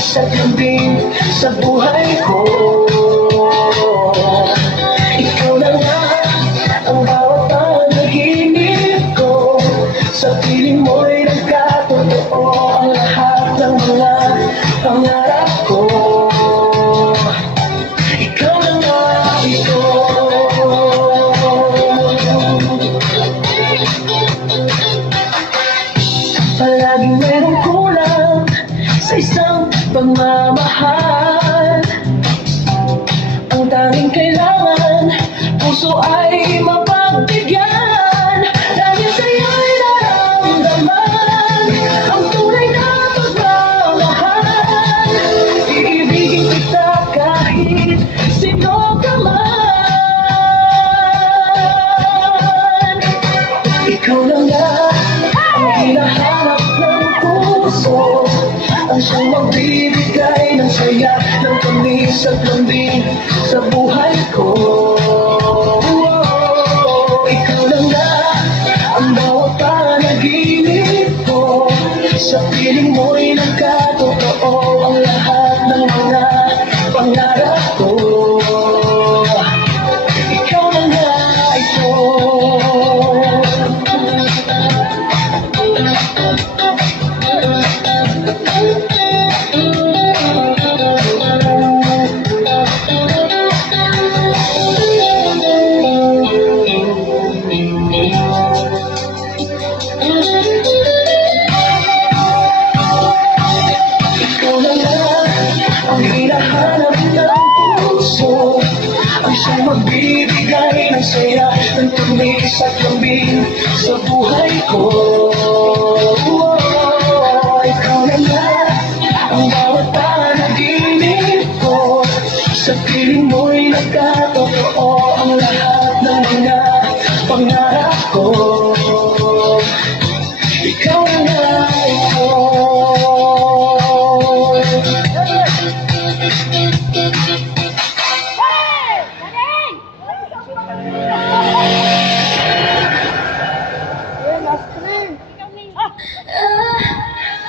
tamis at lambing sa buhay ko. Ikaw na nga ang bawat panaginip ko. Sa piling mo'y nagkatotoo ang lahat ng mga pangarap ko. Ikaw na nga ito. Palaging merong kulang sa isang pagmamahal. Ang tanging kailangan, puso ay mapagbigyan. Dahil sa'yo'y nararamdaman ang tunay na pagmamahal. Iibigin kita kahit sino ka man. Ikaw na nga ang hinahanap ng puso, ang siyang magbibigay ng saya, ng tamis at lambing sa buhay ko. Ikaw na nga ang bawat panaginip ko. Sa piling mo'y nagkatotoo ang lahat ng mga pangarap ko. Ikaw na nga ito. Ang hinahanap ng puso, ang siyang magbibigay ng saya, ng tamis at lambing sa buhay ko.